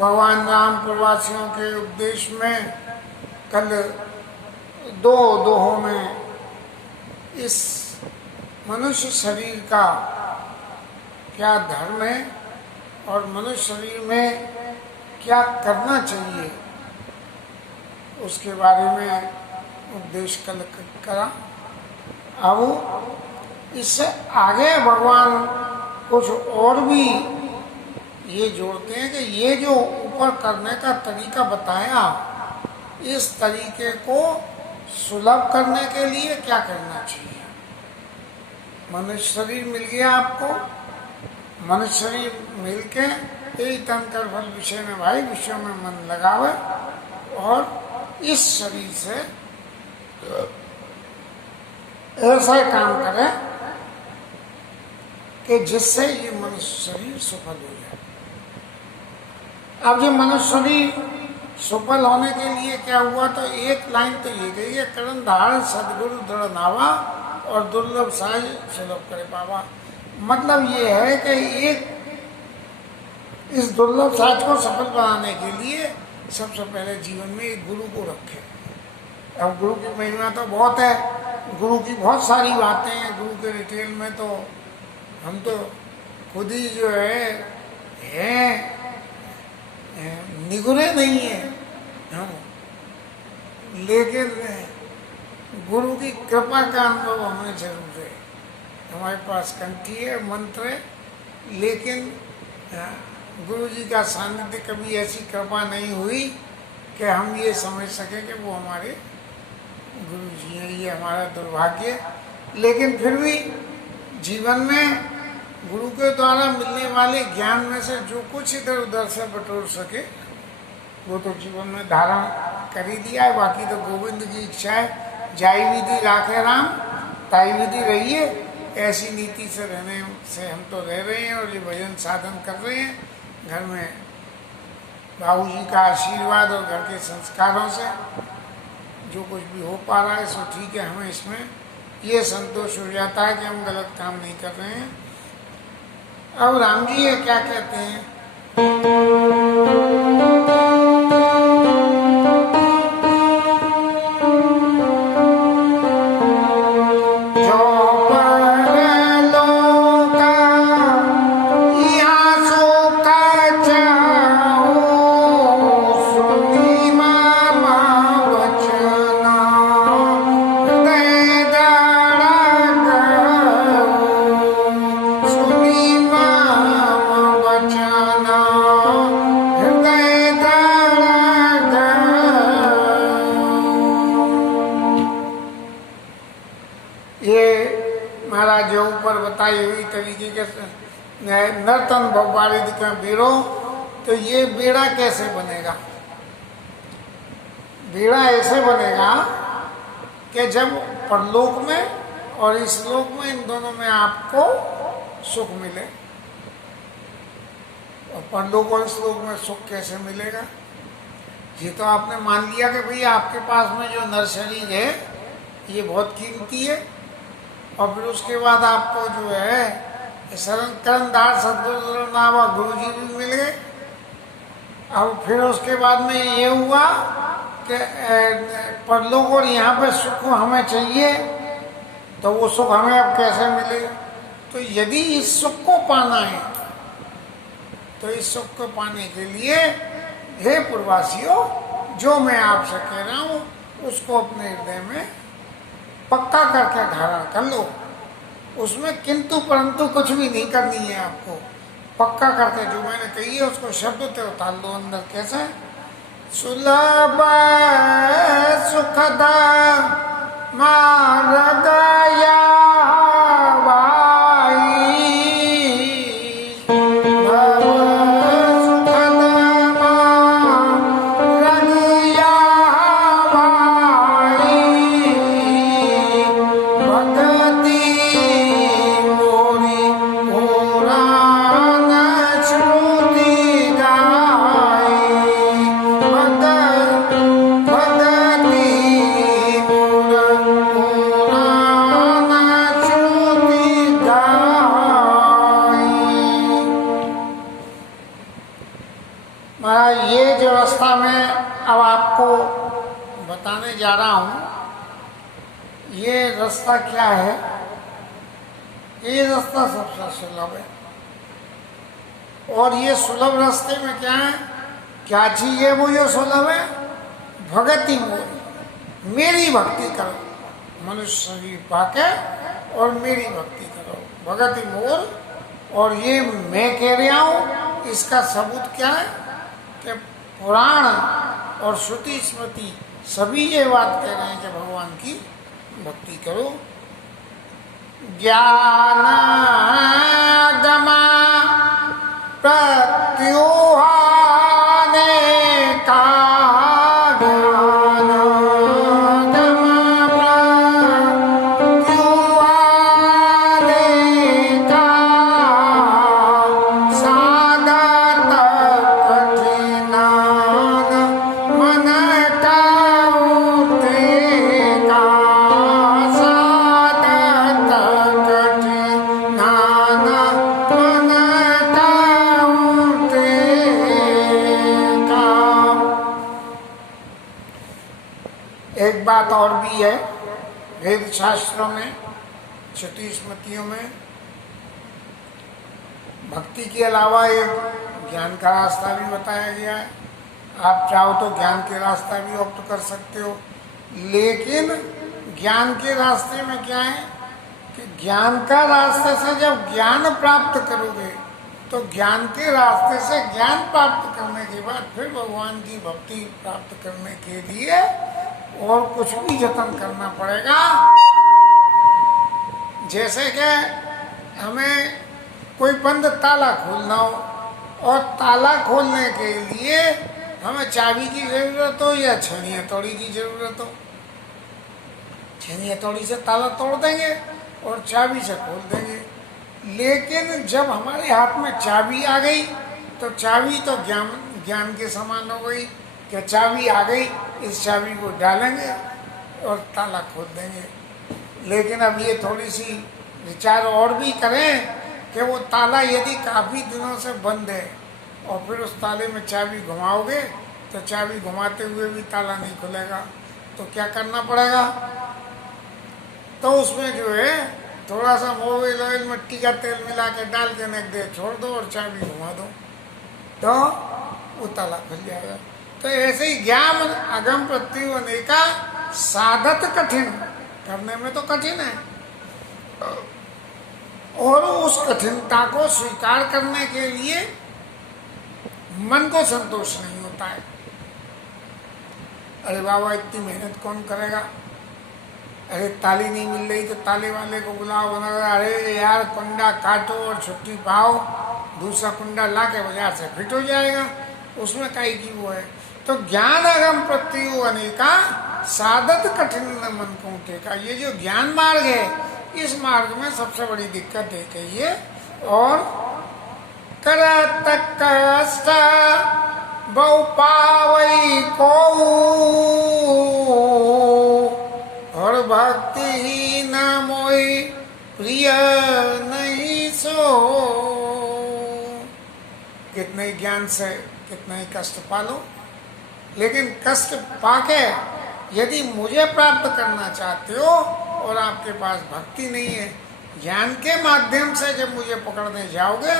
भगवान राम प्रवासियों के उपदेश में कल दो दोहों में इस मनुष्य शरीर का क्या धर्म है और मनुष्य शरीर में क्या करना चाहिए उसके बारे में उपदेश कल करा। अब इससे आगे भगवान कुछ और भी ये जोड़ते हैं कि ये जो ऊपर करने का तरीका बताया, इस तरीके को सुलभ करने के लिए क्या करना चाहिए। मनुष्य शरीर मिल गया आपको, मनुष्य शरीर मिल के यही तन कर फल विषय में भाई विषय में मन लगावे और इस शरीर से ऐसा काम करे कि जिससे ये मनुष्य शरीर सफल हो जाए। अब ये मनुष्य शरीर सफल होने के लिए क्या हुआ, तो एक लाइन तो ये गई है, करण धारण सदगुरु दृढ़ नावा और दुर्लभ साज सुलभ करे पावा। मतलब ये है कि एक इस दुर्लभ साज को सफल बनाने के लिए सबसे पहले जीवन में एक गुरु को रखे। अब गुरु की महिमा तो बहुत है, गुरु की बहुत सारी बातें हैं, गुरु के डिटेल में तो हम तो खुद ही जो है निगुरे नहीं है हम, लेकिन गुरु की कृपा का अनुभव हमें जरूर है। हमारे पास कंठी है, मंत्र है, लेकिन गुरु जी का सानिध्य कभी ऐसी कृपा नहीं हुई कि हम ये समझ सकें कि वो हमारे गुरु जी हैं। ये हमारा दुर्भाग्य है। लेकिन फिर भी जीवन में गुरु के द्वारा मिलने वाले ज्ञान में से जो कुछ इधर उधर से बटोर सके वो तो जीवन में धारण कर ही दिया है। बाकी तो गोविंद की इच्छा है, जाई विधि राखे राम ताई विधि रहिए। ऐसी नीति से रहने से हम तो रह रहे हैं और ये भजन साधन कर रहे हैं। घर में बाबूजी का आशीर्वाद और घर के संस्कारों से जो कुछ भी हो पा रहा है सो ठीक है। हमें इसमें ये संतोष हो जाता है कि हम गलत काम नहीं कर रहे हैं। अब राम जी ये क्या कहते हैं, नर्तन भगवारिद का बीड़ो। तो ये बेड़ा कैसे बनेगा, बेड़ा ऐसे बनेगा कि जब परलोक में और इस लोक में इन दोनों में आपको सुख मिले। और परलोक और इस लोक में सुख कैसे मिलेगा, ये तो आपने मान लिया कि भाई आपके पास में जो नर शरीर है ये बहुत कीमती है। और फिर उसके बाद आपको जो है शरण करणदार सदगुरु नावा गुरु जी भी मिल गए। अब फिर उसके बाद में ये हुआ कि परलोक और यहाँ पे सुख हमें चाहिए, तो वो सुख हमें अब कैसे मिलेगा। तो यदि इस सुख को पाना है तो इस सुख को पाने के लिए हे पूर्ववासियों, जो मैं आपसे कह रहा हूँ उसको अपने हृदय में पक्का करके धारण कर लो। उसमें किंतु परंतु कुछ भी नहीं करनी है आपको। पक्का करके जो मैंने कही है उसको शब्द पे उतार लो अंदर। कैसे, सुलभ सुखद मार्ग या बताने जा रहा हूं, ये रास्ता क्या है? ये रास्ता सबसे सुलभ है। और ये सुलभ रास्ते में क्या है, क्या चीज है? वो ये सुलभ है, भगति मोरी, मेरी भक्ति करो, मनुष्य शरीर पाके और मेरी भक्ति करो, भगति मोर। और ये मैं कह रहा हूं, इसका सबूत क्या है कि पुराण और श्रुति स्मृति सभी ये बात कह रहे हैं कि भगवान की भक्ति करो। ज्ञान गमा प्रत्युहाने का बात और भी है, वेद शास्त्रों में, श्रुति स्मृतियों में भक्ति के अलावा एक ज्ञान का रास्ता भी बताया गया है। आप चाहो तो ज्ञान के रास्ता भी ऑप्ट कर सकते हो, लेकिन ज्ञान के रास्ते में क्या है कि ज्ञान का रास्ते से जब ज्ञान प्राप्त करोगे तो ज्ञान के रास्ते से ज्ञान प्राप्त करने के बाद फिर भगवान की भक्ति प्राप्त करने के लिए और कुछ भी जतन करना पड़ेगा। जैसे कि हमें कोई बंद ताला खोलना हो और ताला खोलने के लिए हमें चाबी की जरूरत हो या छेनी हथौड़ी की जरूरत हो। छेनी हथौड़ी से ताला तोड़ देंगे और चाबी से खोल देंगे, लेकिन जब हमारे हाथ में चाबी आ गई तो चाबी तो ज्ञान के समान हो गई कि चाबी आ गई, इस चाबी को डालेंगे और ताला खोल देंगे। लेकिन अब ये थोड़ी सी विचार और भी करें कि वो ताला यदि काफ़ी दिनों से बंद है और फिर उस ताले में चाबी घुमाओगे तो चाबी घुमाते हुए भी ताला नहीं खुलेगा, तो क्या करना पड़ेगा? तो उसमें जो है थोड़ा सा मोबिल ऑयल, मिट्टी का तेल मिला के डाल के रख दे, छोड़ दो और चाबी घुमा दो तो वो ताला खुल जाएगा। तो ऐसे ही ज्ञान अगम प्रत्यु अनेका साधत कठिन, करने में तो कठिन है और उस कठिनता को स्वीकार करने के लिए मन को संतोष नहीं होता है। अरे बाबा इतनी मेहनत कौन करेगा, अरे ताली नहीं मिल रही तो ताले वाले को बुलाओ, अरे यार कुंडा काटो और छुट्टी पाओ, दूसरा कुंडा ला के बाजार से फिट हो जाएगा, उसमें काई की वो है। तो ज्ञान अगम प्रत्यु अनेका साधत कठिन न मन को टेका, ये जो ज्ञान मार्ग है इस मार्ग में सबसे बड़ी दिक्कत है कि ये और करत कष्ट बहु पावई को और भक्ति ही न मोई प्रिय नहीं सो। कितने ही ज्ञान से कितने ही कष्ट पालो, लेकिन कष्ट पाके यदि मुझे प्राप्त करना चाहते हो और आपके पास भक्ति नहीं है, ज्ञान के माध्यम से जब मुझे पकड़ने जाओगे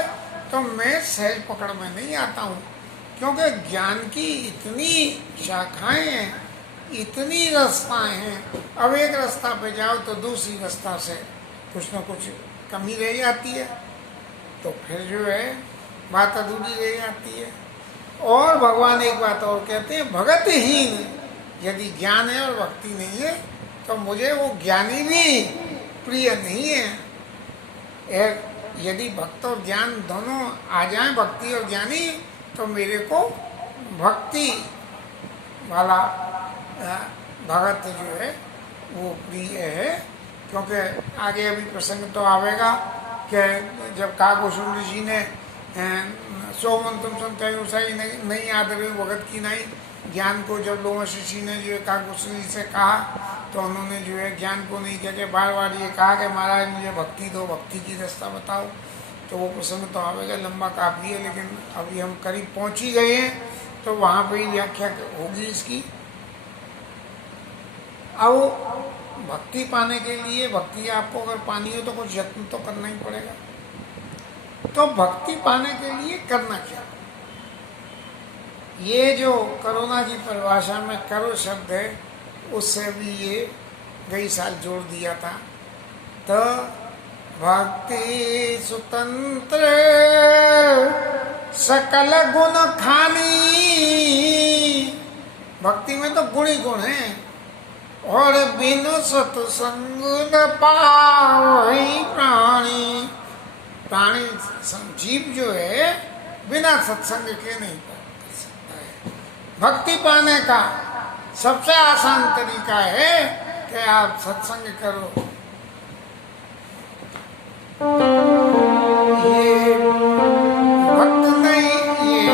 तो मैं सहज पकड़ में नहीं आता हूँ, क्योंकि ज्ञान की इतनी शाखाएं हैं, इतनी रास्ताएं हैं। अब एक रास्ता पे जाओ तो दूसरी रास्ता से कुछ न कुछ कमी रह जाती है, तो फिर जो है बात अधूरी रह जाती है। और भगवान एक बात और कहते हैं, भगतहीन यदि ज्ञान है और भक्ति नहीं है तो मुझे वो ज्ञानी भी प्रिय नहीं है। यदि भक्त और ज्ञान दोनों आ जाएं, भक्ति और ज्ञानी, तो मेरे को भक्ति वाला भगत जो है वो प्रिय है। क्योंकि आगे अभी प्रसंग तो आवेगा कि जब कागभूषण ऋषि ने सो मन तुम सुनते हो सही नहीं याद रहे भगत की नहीं, ज्ञान को जब लोगों ऋषि ने जो है कागभूषण ऋषि से कहा तो उन्होंने जो है ज्ञान को नहीं कह के बार बार ये कहा कि महाराज मुझे भक्ति दो, भक्ति की रास्ता बताओ। तो वो प्रसंग तो आवेगा, लंबा काफ़ी है, लेकिन अभी हम करीब पहुंच ही गए हैं तो वहाँ पर ही व्याख्या होगी इसकी। अब भक्ति पाने के लिए, भक्ति आपको अगर पानी हो तो कुछ यत्न तो करना ही पड़ेगा। तो भक्ति पाने के लिए करना क्या? ये जो कोरोना की परिभाषा में करो शब्द है उससे भी ये गई साल जोड़ दिया था। तो भक्ति स्वतंत्र सकल गुण खानी, भक्ति में तो गुण ही गुण है, और बिनु सत्संग न पावहि प्राणी। प्राणी जीव जो है बिना सत्संग के नहीं कर सकता है। भक्ति पाने का सबसे आसान तरीका है कि आप सत्संग करो। ये भक्त नहीं, ये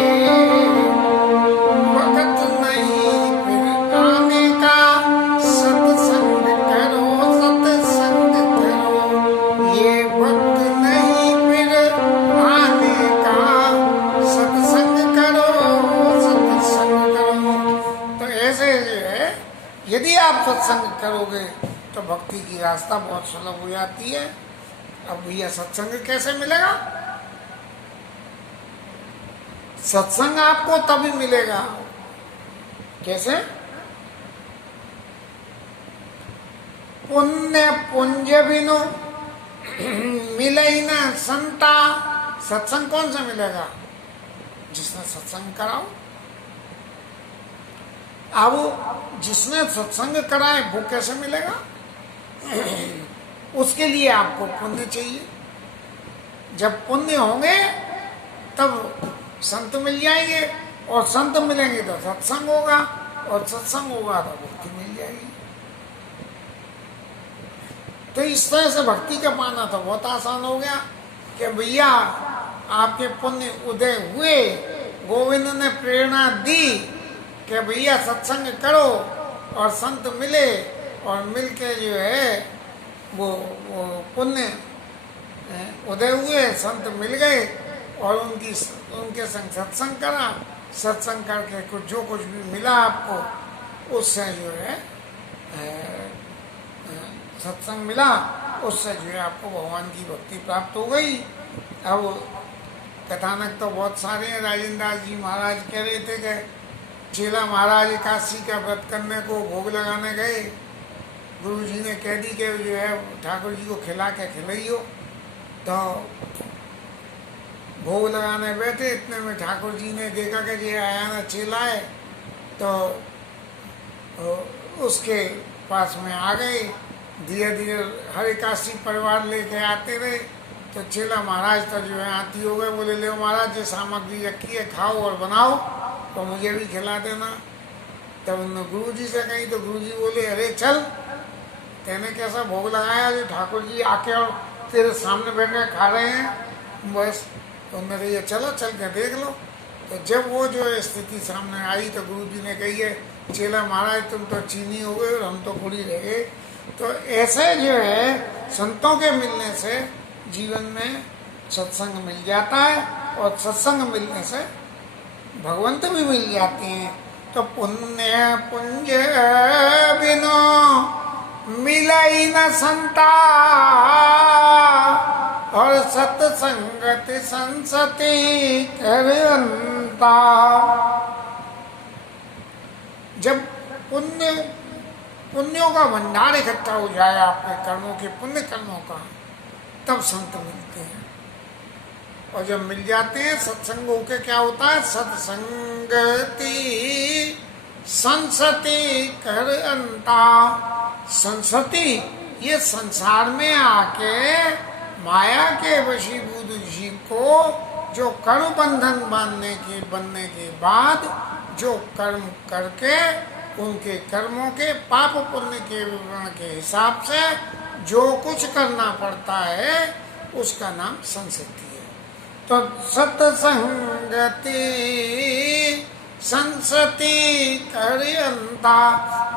भक्त नहीं, फिर आने का सत्संग करो, सत्संग करो। ये भक्त नहीं, फिर आने का सत्संग करो, सत्संग करो। तो ऐसे जो है यदि आप सत्संग करोगे तो भक्ति की रास्ता बहुत सुलभ हो जाती है। अब भैया सत्संग कैसे मिलेगा? सत्संग आपको तभी मिलेगा, कैसे? पुण्य पुंज बिनु मिले न संता। सत्संग कौन सा मिलेगा? जिसने सत्संग कराओ। अब जिसने सत्संग कराए वो कैसे मिलेगा? उसके लिए आपको पुण्य चाहिए। जब पुण्य होंगे तब संत मिल जाएंगे, और संत मिलेंगे तो सत्संग होगा, और सत्संग होगा तो भक्ति मिल जाएगी। तो इस तरह से भक्ति का पाना तो बहुत आसान हो गया कि भैया आपके पुण्य उदय हुए, गोविंद ने प्रेरणा दी कि भैया सत्संग करो, और संत मिले, और मिलके जो है वो पुण्य उदय हुए, संत मिल गए, और उनके संग सत्संग करा। सत्संग करके जो कुछ भी मिला आपको, उससे जो है सत्संग मिला, उससे जो है आपको भगवान की भक्ति प्राप्त हो गई। अब कथानक तो बहुत सारे हैं। राजेंद्र दास जी महाराज कह रहे थे कि चेला महाराज एकादशी का व्रत करने को भोग लगाने गए, गुरु जी ने कह दी कि जो है ठाकुर जी को खिला के खिलाइयो। तो भोग लगाने बैठे, इतने में ठाकुर जी ने देखा कि ये आया ना चेला है, तो उसके पास में आ गए। धीरे धीरे हर एकादशी परिवार लेके आते रहे। तो चेला महाराज तो जो है आती हो गए, बोले ले महाराज ये सामग्री रखी है, खाओ और बनाओ तो मुझे भी खिला देना। तब उन्होंने गुरु जी से कही तो गुरु जी बोले अरे चल, तेने कैसा भोग लगाया जो ठाकुर जी आके और तेरे सामने बैठ कर खा रहे हैं बस। तो उन्होंने कही चलो चल के देख लो। तो जब वो जो है स्थिति सामने आई तो गुरु जी ने कही है चेला महाराज तुम तो चीनी हो गए और हम तो पूरी रह गए। तो ऐसे जो है संतों के मिलने से जीवन में सत्संग मिल जाता है, और सत्संग मिलने से भगवंत भी मिल जाते हैं। तो पुण्य पुंज बिनो मिलई न संता, और सत्संगत संसति करंता। जब पुण्यों का भंडार इकट्ठा हो जाए आपके कर्मों के, पुण्य कर्मों का, तब संत मिलते हैं। और जब मिल जाते हैं सत्संग होके क्या होता है, सत्संगति संसति कर अंता। संसति, ये संसार में आके माया के वशीभूत जीव को जो कर्म बंधन बनने के बाद जो कर्म करके उनके कर्मों के पाप पुण्य के विवरण के हिसाब से जो कुछ करना पड़ता है उसका नाम संसति है। तो सत्संगति संसति करयंता,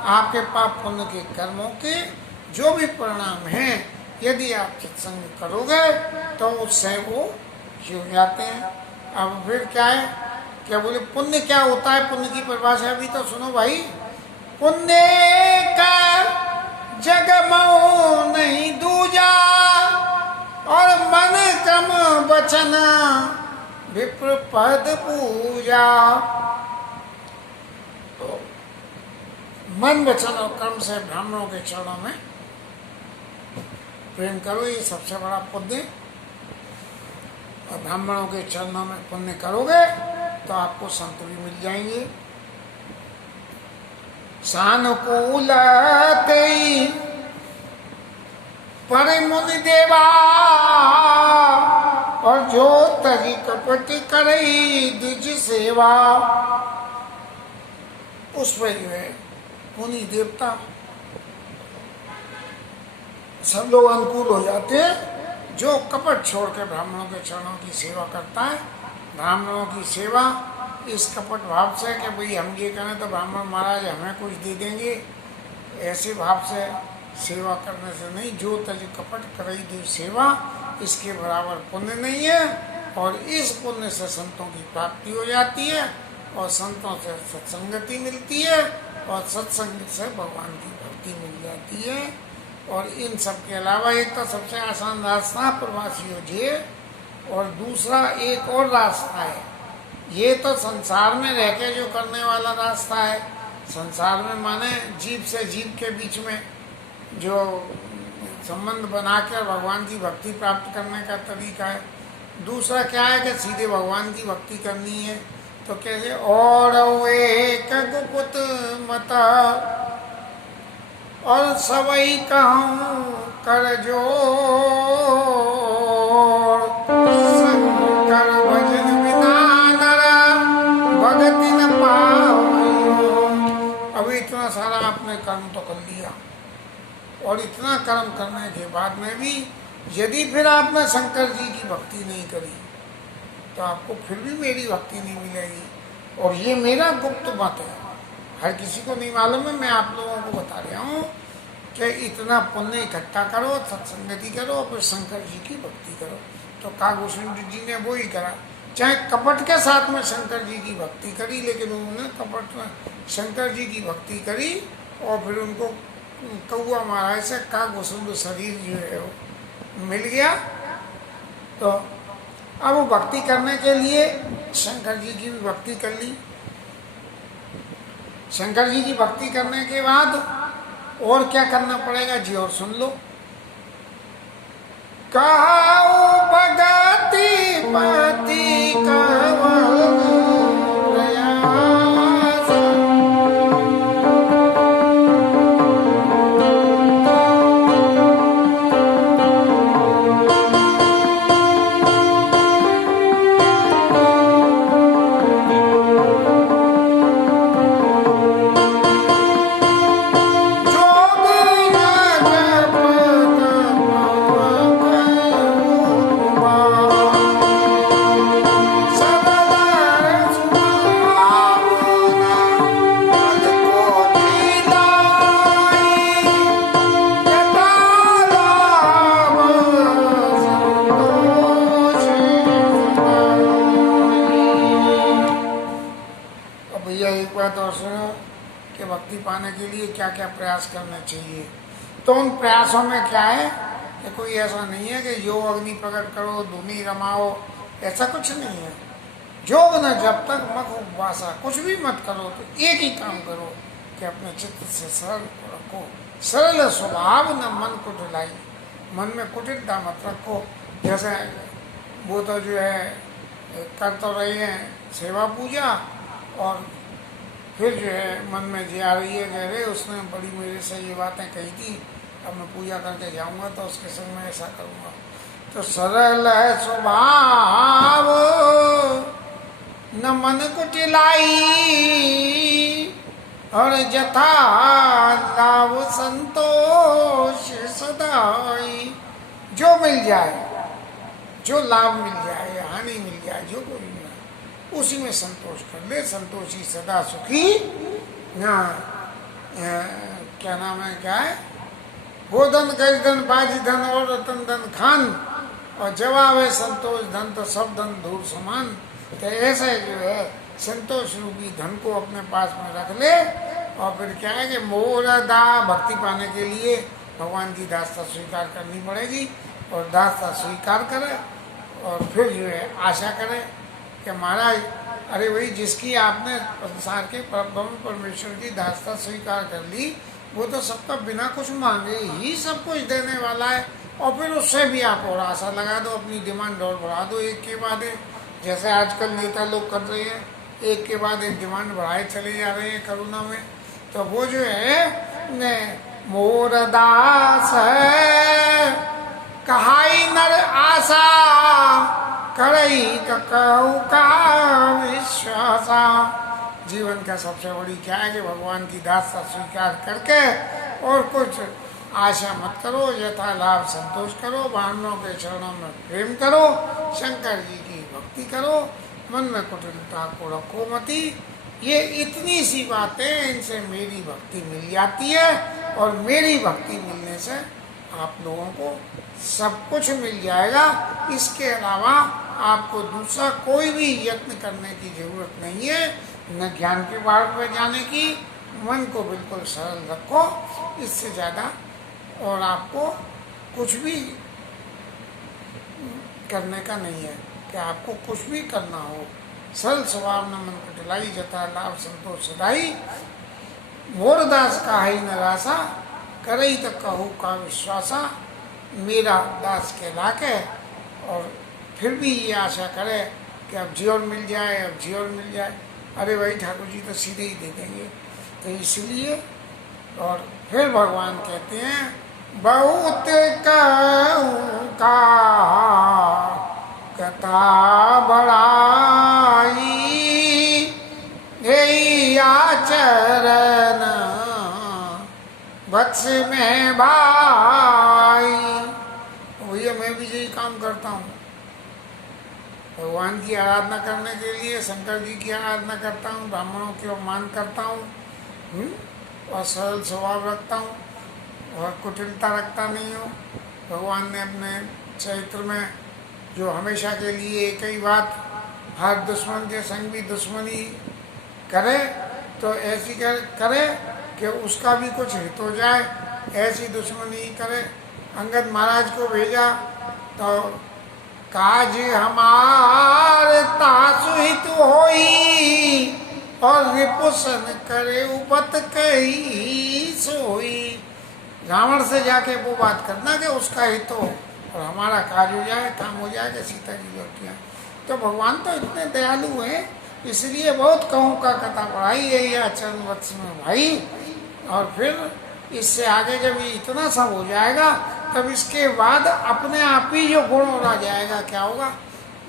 आपके पाप पुण्य के कर्मों के जो भी परिणाम हैं, यदि आप सत्संग करोगे तो उससे वो हो जाते हैं। अब फिर क्या है, क्या बोले पुण्य क्या होता है, पुण्य की परिभाषा भी तो सुनो भाई। पुण्य का जग मऊ नहीं दूजा, और मन कम वचन विप्र पद पूजा। तो मन वचन और कर्म से ब्राह्मणों के चरणों में प्रेम करो, ये सबसे बड़ा पुण्य। और ब्राह्मणों के चरणों में पुण्य करोगे तो आपको संत भी मिल जाएंगे। सानुकूल पर मुनि देवा, और जो तरी कपट करई द्विज सेवा। उस पर जो है मुनि देवता सब लोग अनुकूल हो जाते हैं, जो कपट छोड़ के ब्राह्मणों के चरणों की सेवा करता है। ब्राह्मणों की सेवा इस कपट भाव से कि भाई हम ये करें तो ब्राह्मण महाराज हमें कुछ दे देंगे, ऐसे भाव से सेवा करने से नहीं। जो तज कपट करई दो सेवा, इसके बराबर पुण्य नहीं है। और इस पुण्य से संतों की प्राप्ति हो जाती है, और संतों से सत्संगति मिलती है, और सत्संग से भगवान की भक्ति मिल जाती है। और इन सब के अलावा एक तो सबसे आसान रास्ता प्रवासी हो जिए, और दूसरा एक और रास्ता है, ये तो संसार में रह के जो करने वाला रास्ता है। संसार में माने जीव से जीव के बीच में जो संबंध बना कर भगवान की भक्ति प्राप्त करने का तरीका है। दूसरा क्या है कि सीधे भगवान की भक्ति करनी है, तो कैसे, और एक गुप्त मत और सबई कहूँ कर जो शंकर भजन बिना नर भगति न पाओ। अभी इतना सारा आपने कर्म तो कर लिया, और इतना कर्म करने के बाद में भी यदि फिर आपने शंकर जी की भक्ति नहीं करी तो आपको फिर भी मेरी भक्ति नहीं मिलेगी। और ये मेरा गुप्त मत है, हर किसी को नहीं मालूम है, मैं आप लोगों को बता रहा हूँ कि इतना पुण्य इकट्ठा करो, सत्संगति करो, और फिर शंकर जी की भक्ति करो। तो कागभूषण जी ने वो ही करा, चाहे कपट के साथ में शंकर जी की भक्ति करी, लेकिन उन्होंने कपट में शंकर जी की भक्ति करी, और फिर उनको कौआ महाराज से कागभूषण शरीर जो है वो मिल गया। तो अब वो भक्ति करने के लिए शंकर जी की भी भक्ति कर ली। शंकर जी की भक्ति करने के बाद और क्या करना पड़ेगा जी, और सुन लो। कहाओ भगति पति कवन प्रयास, भक्ति पाने के लिए क्या क्या प्रयास करने चाहिए। तो उन प्रयासों में क्या है कि कोई ऐसा नहीं है कि योग अग्नि प्रकट करो, धुनी रमाओ, ऐसा कुछ नहीं है। योग न जब तक मख उपवासा, कुछ भी मत करो, तो एक ही काम करो कि अपने चित्त से सरल रखो। सरल स्वभाव न मन को ढुलाई, मन में कुटिलता मत रखो। जैसे वो तो जो है कर तो रही हैं सेवा पूजा, और फिर जो है मन में जी आ रही है कह रहे उसने बड़ी मेरे से ये बातें कही थी, अब मैं पूजा करके जाऊंगा तो उसके संग में ऐसा करूंगा। तो सरल है स्वभाव न मन कुटिलाई, और जथा लाभ संतोष सदाई। जो मिल जाए, जो लाभ मिल जाए या हानि मिल जाए, जो कोई मिला उसी में संतोष कर ले। संतोषी सदा सुखी ना, क्या नाम है, क्या है, गोधन गज धन बाजी धन और रतन धन खान, और जवाब है संतोष धन तो सब धन धूल समान। तो ऐसे जो है संतोष रूपी धन को अपने पास में रख ले, और फिर क्या है कि मोरदा भक्ति पाने के लिए भगवान की दास्ता स्वीकार करनी पड़ेगी, और दास्ता स्वीकार करे और फिर जो है आशा करे कि महाराज अरे भाई जिसकी आपने संसार के परब्रह्म परमेश्वर की दास्ता स्वीकार कर ली, वो तो सबका बिना कुछ मांगे ही सब कुछ देने वाला है, और फिर उससे भी आप और आशा लगा दो, अपनी डिमांड और बढ़ा दो एक के बाद एक। जैसे आजकल नेता लोग कर रहे हैं, एक के बाद एक डिमांड बढ़ाए चले जा रहे हैं करुणा में। तो वो जो है मोर दास है कहाई नर आशा, करई कहू का विश्वासा। जीवन का सबसे बड़ी क्या है कि भगवान की दास्ता स्वीकार करके और कुछ आशा मत करो, यथा लाभ संतोष करो, ब्राह्मणों के चरणों में प्रेम करो, शंकर जी की भक्ति करो, मन में कुटिलता को रखो मती। ये इतनी सी बातें, इनसे मेरी भक्ति मिल जाती है, और मेरी भक्ति मिलने से आप लोगों को सब कुछ मिल जाएगा। इसके अलावा आपको दूसरा कोई भी यत्न करने की जरूरत नहीं है, न ज्ञान के मार्ग में जाने की। मन को बिल्कुल सरल रखो, इससे ज़्यादा और आपको कुछ भी करने का नहीं है कि आपको कुछ भी करना हो। सरल स्वभाव न मन कुटिलाई, जथा लाभ संतोष सदाई। मोरदास का ही निराशा, करई तो कहू का विश्वासा। मेरा दास कहला के और फिर भी ये आशा करे कि अब जीवन मिल जाए, अब जीवन मिल जाए। अरे भाई ठाकुर जी तो सीधे ही दे देंगे। तो इसलिए और फिर भगवान कहते हैं बहुत कहूँ का कथा बढ़ाई, यही आचरण वत्स में भाई। भैया मैं भी यही काम करता हूँ, भगवान की आराधना करने के लिए शंकर जी की आराधना करता हूँ, ब्राह्मणों के मान करता हूँ, और सरल स्वभाव रखता हूँ, और कुटिलता रखता नहीं हूँ। भगवान ने अपने चरित्र में जो हमेशा के लिए एक ही बात, हर दुश्मन के संग भी दुश्मनी करे तो ऐसी करे कि उसका भी कुछ हित हो जाए, ऐसी दुश्मनी करे। अंगद महाराज को भेजा तो काज हमार तासु हित होई, और रिपुसन करे उपत कही सोई। रावण से जाके वो बात करना कि उसका हित हो और हमारा काज हो जाए, काम हो जाए कि सीता जी लौट जाए। तो भगवान तो इतने दयालु हैं, इसलिए बहुत कहूँ का कथा पढ़ाई यही आचरण वत्स में भाई। और फिर इससे आगे जब ये इतना सब हो जाएगा, तब इसके बाद अपने आप ही जो गुण हो जाएगा, क्या होगा,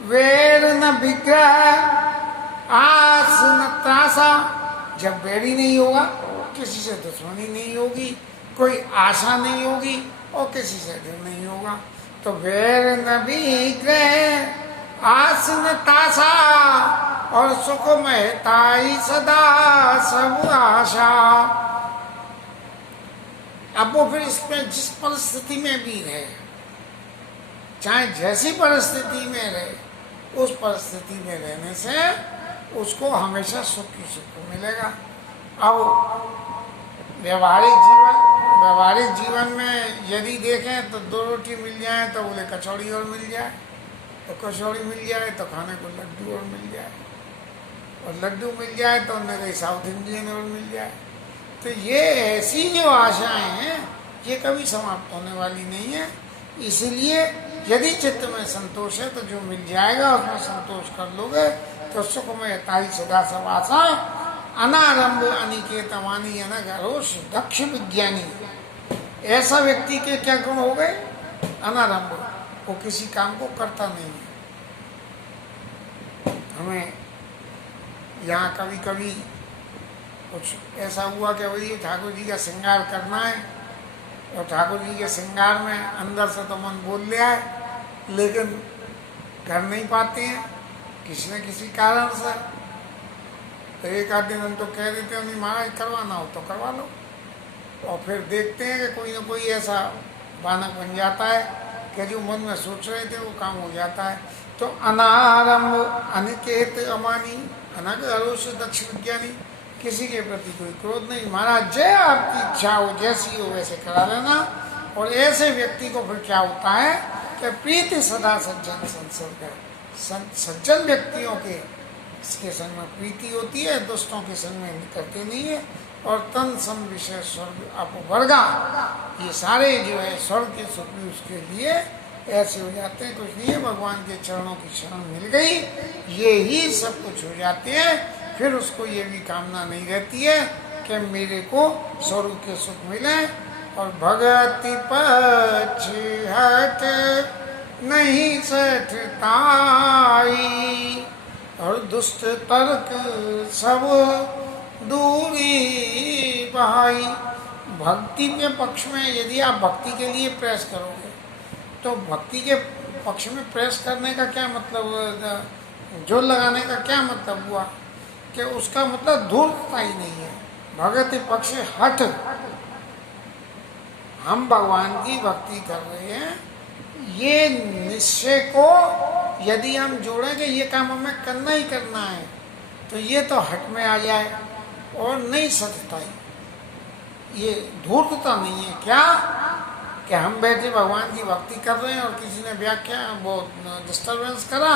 वेर न विग्रह आस न त्रासा। जब वैर ही नहीं होगा, किसी से दुश्मनी नहीं होगी, कोई आशा नहीं होगी, और किसी से दिल नहीं होगा, तो वैर न विग्रह आस न तासा, और सुख में ताई सदा सब आशा। अब वो फिर इसमें जिस परिस्थिति में भी रहे, चाहे जैसी परिस्थिति में रहे, उस परिस्थिति में रहने से उसको हमेशा सुख ही सुख मिलेगा। अब व्यवहारिक जीवन में यदि देखें तो 2 रोटी मिल जाए तो बोले कचौड़ी और मिल जाए, तो कचौड़ी मिल जाए तो खाने को लड्डू और मिल जाए, और लड्डू मिल जाए तो उन्हें कहीं साउथ इंडियन और मिल जाए। तो ये ऐसी जो आशाएं हैं ये कभी समाप्त होने वाली नहीं है। इसलिए यदि चित्त में संतोष है तो जो मिल जाएगा उसमें संतोष कर लोगे तो सुख में ताई सदा सवासा अनारंभ अनिकेत वाणी अनगरोष दक्ष विज्ञानी। ऐसा व्यक्ति के क्या गुण हो गए? अनारंभ, वो किसी काम को करता नहीं है। हमें यहाँ कभी कभी कुछ ऐसा हुआ कि भाई ठाकुर जी का श्रृंगार करना है और ठाकुर जी के श्रृंगार में अंदर से तो मन बोल लिया है लेकिन कर नहीं पाते हैं किसी न किसी कारण से। तो एक आध दिन हम तो कह देते हैं नहीं महाराज करवाना हो तो करवा लो, और फिर देखते हैं कि कोई ना कोई ऐसा बानक बन जाता है कि जो मन में सोच रहे थे वो काम हो जाता है। तो अनारंभ अनिकेत अमानी अनग अरोष दक्ष विज्ञानी, किसी के प्रति कोई क्रोध नहीं। महाराज जय आपकी इच्छा हो जैसी हो वैसे करा लेना। और ऐसे व्यक्ति को फिर क्या होता है कि प्रीति सदा सज्जन संसर्ग है। सज्जन व्यक्तियों के इसके संग में प्रीति होती है, दुष्टों के संग में करते नहीं है। और तन सम विषय स्वर्ग अपवर्गा, ये सारे जो है स्वर्ग के सुख भी उसके लिए ऐसे हो जाते हैं। कुछ नहीं है, भगवान के चरणों की शरण मिल गई ये ही सब कुछ हो जाते हैं। फिर उसको ये भी कामना नहीं रहती है कि मेरे को स्वर्ग के सुख मिले। और भगति पक्ष हट नहीं सठताई और दुष्ट तर्क सब दूरी बहाई। भक्ति के पक्ष में यदि आप भक्ति के लिए प्रयास करोगे तो भक्ति के पक्ष में प्रयास करने का क्या मतलब, जोर लगाने का क्या मतलब हुआ कि उसका मतलब धूर्तता ही नहीं है। भगति पक्ष हट, हम भगवान की भक्ति कर रहे हैं, ये निश्चय को यदि हम जोड़ें कि ये काम हमें करना ही करना है तो ये तो हट में आ जाए और नहीं सचता ही। ये धूर्तता नहीं है क्या कि हम बैठे भगवान की भक्ति कर रहे हैं और किसी ने व्याख्या वो डिस्टर्बेंस करा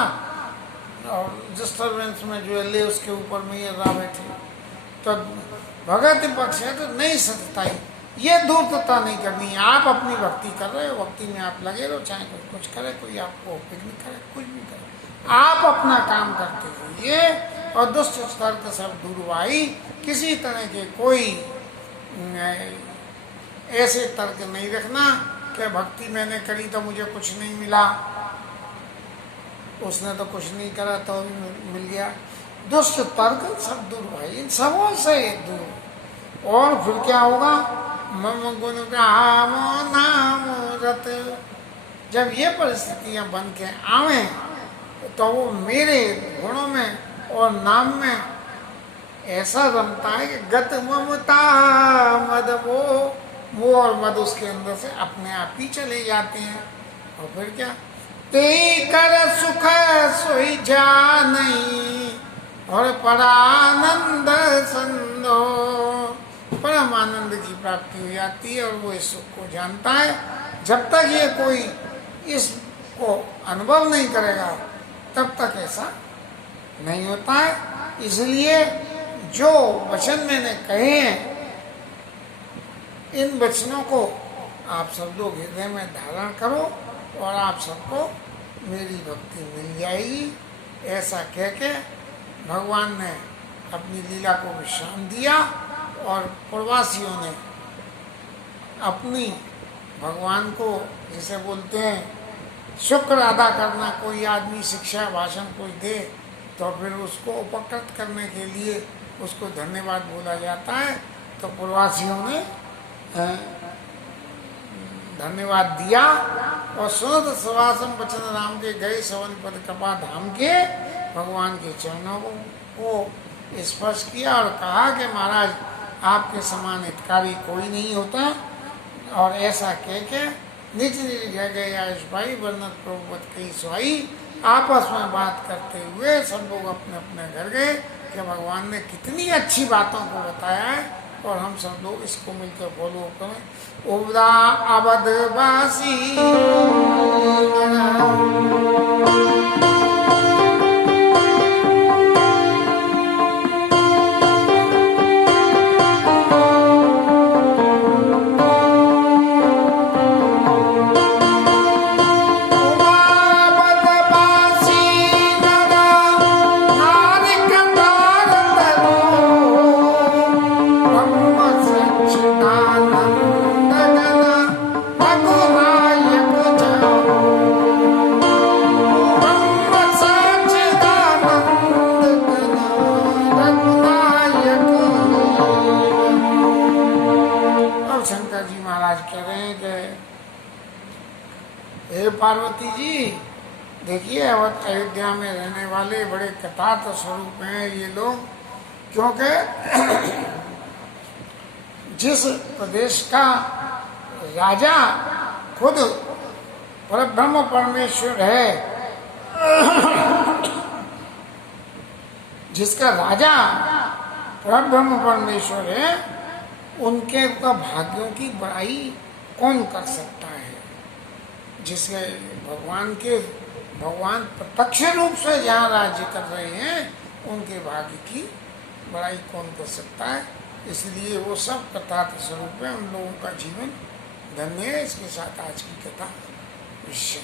और डिस्टर्बेंस में जो ले उसके ऊपर में ये रहा बैठे, तो भगत पक्ष है तो नहीं सचता ही। ये धूर्तता नहीं करनी है। आप अपनी भक्ति कर रहे हो, भक्ति में आप लगे रहो, चाहे कोई कुछ करे, कोई आपको पिकनिक करे, कुछ भी करे, आप अपना काम करते रहिए। और दुष्ट तर्क सब दूरवाई, किसी तरह के कोई ऐसे तर्क नहीं रखना कि भक्ति मैंने करी तो मुझे कुछ नहीं मिला, उसने तो कुछ नहीं करा तो भी मिल गया। दुष्ट तर्क सब दूर भाई, इन सबों से दूर। और फिर क्या होगा? मम गुण राम नाम रत, जब ये परिस्थितियां बन के आवे तो वो मेरे गुणों में और नाम में ऐसा रमता है कि गत ममता मद वो और मद उसके अंदर से अपने आप ही चले जाते हैं। और फिर क्या? ते कर सुख सोई जा नहीं और परानंद संदो, परम आनंद की प्राप्ति हो जाती है और वो इस सुख को जानता है। जब तक ये कोई इसको अनुभव नहीं करेगा तब तक ऐसा नहीं होता है। इसलिए जो वचन मैंने कहे हैं इन वचनों को आप सब लोग हृदय में धारण करो और आप सबको मेरी भक्ति मिल जाएगी। ऐसा कह के भगवान ने अपनी लीला को विश्राम दिया और प्रवासियों ने अपनी भगवान को जैसे बोलते हैं शुक्र अदा करना, कोई आदमी शिक्षा भाषण कुछ दे तो फिर उसको उपकृत करने के लिए उसको धन्यवाद बोला जाता है। तो प्रवासियों ने धन्यवाद दिया और सुनत सवासम वचन राम के गए सवन पद कृपा धाम के भगवान के चरणों को स्पर्श किया और कहा कि महाराज आपके समान हितकारी कोई नहीं होता। और ऐसा कह के निज निज जगह आयुष भाई वर्णत प्रभुवत कई सुहाई, आपस में बात करते हुए सब लोग अपने अपने घर गए कि भगवान ने कितनी अच्छी बातों को बताया है और हम सब लोग इसको मिलकर फॉलो करें। उबदा अवधवासी सच्चिदानंद घन रघुनायक जय ब्रह्म सच्चिदानंद घन रघुनायक। अब शंकर जी महाराज कह रहे हैं कि हे पार्वती जी, देखिए अयोध्या में रहने वाले बड़े कृतार्थ स्वरूप हैं ये लोग, क्योंकि जिस प्रदेश का राजा खुद परब्रह्म परमेश्वर है, जिसका राजा परब्रह्म परमेश्वर है, उनके का भाग्यों की बड़ाई कौन कर सकता है। जिसके भगवान प्रत्यक्ष रूप से जहाँ राज्य कर रहे हैं, उनके भाग्य की बड़ाई कौन कर सकता है। इसलिए वो सब कृतार्थ स्वरूप है, उन लोगों का जीवन धन्य है। इसके साथ आज की कथा विषय